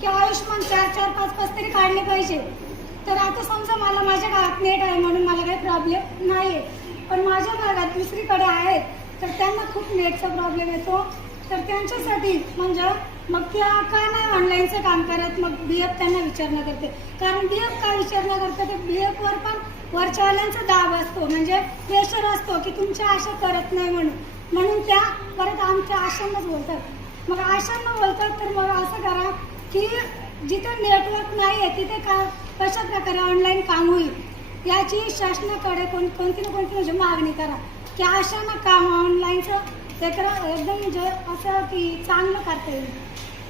की आयुष्यमान 4-4, 5-5 तरी काढले पाहिजे. तर आता समजा मला माझ्या गावात नेट आहे म्हणून मला काही प्रॉब्लेम नाही आहे, पण माझ्या भागात दुसरीकडे आहेत तर त्यांना खूप नेटचा प्रॉब्लेम येतो. तर त्यांच्यासाठी म्हणजे मग त्या का नाही ऑनलाईनचं काम करत, मग BF त्यांना विचारणं करते. कारण BF का विचारणं करते तर BF वर पण वरच्यावाल्यांचा दाब असतो, म्हणजे प्रेशर असतो की तुमच्या आशा करत नाही म्हणून त्या परत आमच्या आशांनाच बोलतात. मग आशांना बोलतात तर मग असं करा की जिथे नेटवर्क नाही आहे तिथे कशा प्रकारे ऑनलाईन काम होईल याची शासनाकडे कोणती ना कोणती म्हणजे मागणी करा की अशांना काम ऑनलाईनचं एकदम म्हणजे असं की चांगलं करता येईल.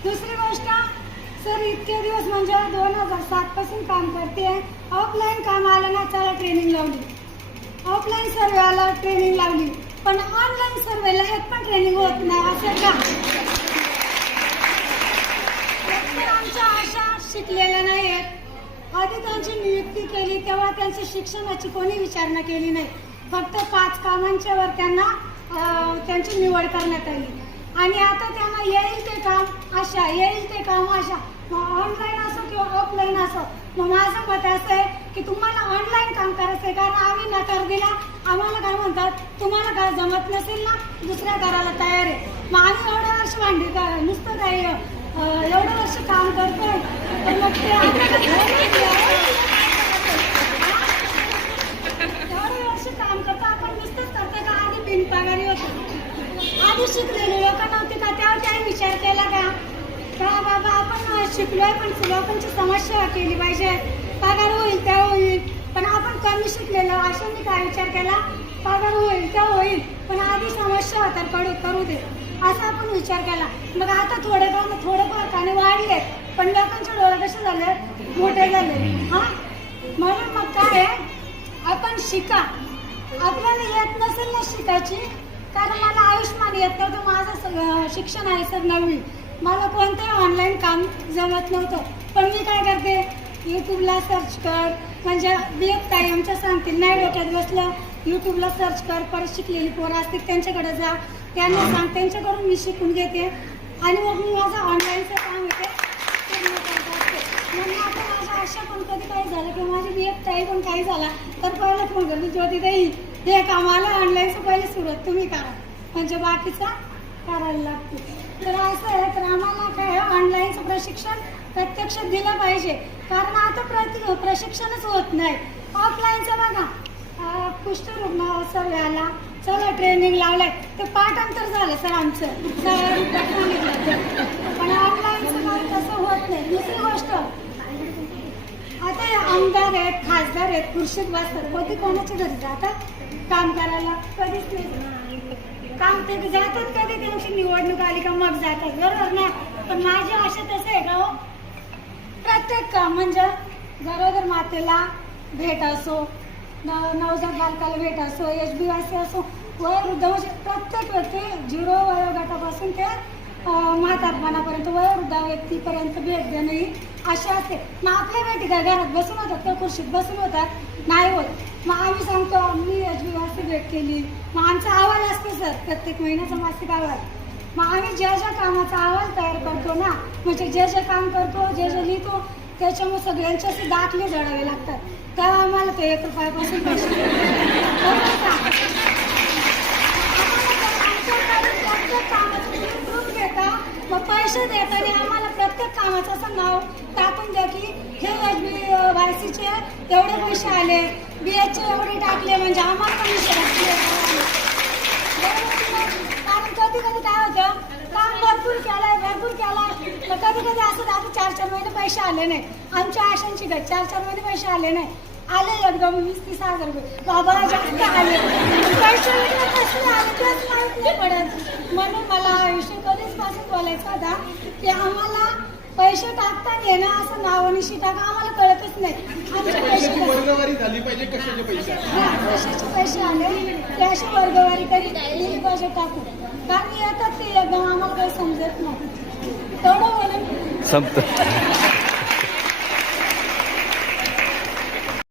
दुसरी गोष्ट सर, इतके दिवस म्हणजे 2007 पासून काम करते. ऑफलाईन काम आलं ना चला ट्रेनिंग लावली, ऑफलाईन सर्वेला ट्रेनिंग लावली, पण ऑनलाईन सर्वेला एक पण ट्रेनिंग होत नाही. असं का? तर आमच्या आशा शिकलेल्या नाही आहेत. आधी त्यांची नियुक्ती केली तेव्हा त्यांची शिक्षणाची कोणी विचारणा केली नाही. फक्त 5 कामांच्या वर त्यांना त्यांची निवड करण्यात आली आणि आता त्यांना येईल ते काम आशा, येईल ते काम आशा, ऑनलाईन असो किंवा ऑफलाईन असो. मग माझं मत असं आहे की तुम्हाला ऑनलाईन काम करायचं आहे, कारण आम्ही नकार दिला. आम्हाला काय म्हणतात, तुम्हाला काय जमत नसेल ना दुसऱ्या करायला तयार आहे. मग आम्ही एवढं वर्ष भांडी नुसतं काही एवढं वर्ष काम करतोय तर मग ते एवढं वर्ष काम करतो आपण नुसतंच करतो का? आधी बिनपगारी होतो, आधी शिकलेले लोक नव्हते का? त्यावर काही विचार केला का बाबा आपण शिकलोय पण लोकांची समस्या केली पाहिजे, पगार होईल त्या होईल. पण आपण कमी शिकलेलो अशांनी काय विचार केला, पगार होईल त्या होईल पण आधी समस्या तर करू दे असा आपण विचार केला. मग आता थोडेफार काने वाढले पण लोकांचे डोळे कसे झाले, मोठे झाले. म्हणून मग काय आहे, आपण शिका. आपल्याला येत नसेल ना शिकायची, कारण मला आयुष्यमान येत नव्हतं, माझं शिक्षण आहे सर 9वी, मला कोणतंही ऑनलाईन काम जमत नव्हतं. पण मी काय करते, यूट्यूबला सर्च कर, म्हणजे BF ताई आमच्या सांगतील, नाही डोक्यात बसलं यूट्यूबला सर्च कर, परत शिकलेली पोरं असतील त्यांच्याकडे जा, त्यांना सांग, त्यांच्याकडून मी शिकून घेते आणि मग मी माझं ऑनलाईनचं काम येते पूर्ण करत असते. म्हणून आता माझ्या आशा पण कधी काही झालं किंवा माझी BF ताई पण काही झाला तर पहिला फोन करते, ज्योती ताई हे कामाला ऑनलाईनचं पहिले सुरुवात तुम्ही करा, म्हणजे बाकीचं करायला लागते. तर असं आहे, तर आम्हाला काय ऑनलाईनचं प्रशिक्षण प्रत्यक्ष दिलं पाहिजे, कारण आता प्रशिक्षणच होत नाही. ऑफलाईनचं बघा, कुष्ठरुग्ण सर्वे आला, चला ट्रेनिंग लावलंय, ते पाठांतर झालं सर आमचं पण ऑनलाईनचं काही तसं होत नाही. दुसरी गोष्ट, आता आमदार आहेत, खासदार आहेत, खुर्शीत बसतात, कधी कोणाच्या घरी जातात काम करायला? कधीच नाही. काम ते जातात कधी त्यांची निवडणूक आली का मग जातात, बरोबर ना? पण माझी आशा तसं आहे का, प्रत्येक काम म्हणजे गरोदर मातेला भेट असो, नवजात बालकाला भेट असो, HBवासी असो, वयोवृद्ध, म्हणजे प्रत्येक व्यक्ती 0 वयोगटापासून ते म्हातारपणापर्यंत वयोवृद्ध व्यक्तीपर्यंत भेट देणं ही अशी असते. मग आपल्या भेटी काय घरात बसून होतात का, खुर्शीत बसून होतात? नाही होत. मग आम्ही सांगतो आम्ही HBवासी भेट केली, मग आमचा अहवाल असतो सर, प्रत्येक महिन्याचा मासिक अहवाल. मग आम्ही ज्या कामाचा अहवाल तयार करतो ना, म्हणजे जे काम करतो, जे लिहितो, त्याच्यामुळे सगळ्यांचे असे दाखले जळावे लागतात. तेव्हा आम्हाला ते 1 रुपयापासून मग पैसे देत आणि आम्हाला प्रत्येक कामाचं असं नाव टाकून द्या की हे HBवासीचे एवढे पैसे आले, BHचे एवढे टाकले, म्हणजे आम्हाला पण कारण कधी काय होतं, काम भरपूर केलं तर कधी असं आता 4-4 महिने पैसे आले नाही. आमच्या आशांची गट 4-4 महिने पैसे आले नाही, आले एकदम 20-30 हजार रुपये, बाबा जास्त आले, पैसे कसले आले तेच माहीत नाही पडत. म्हणून मला विषय कधीच पासून बोलायचा होता की आम्हाला पैसे टाकता येणं असं नावानिशी टाका, आम्हाला कळतच नाही. आमचे वर्गवारी झाली पाहिजे, कशाचे पैसे आले ते अशी वर्गवारी तरी दिली पाहिजे टाकू, कारण येतात ते एकदम आम्हाला काही समजत नाही. तेवढं बोलून संपत.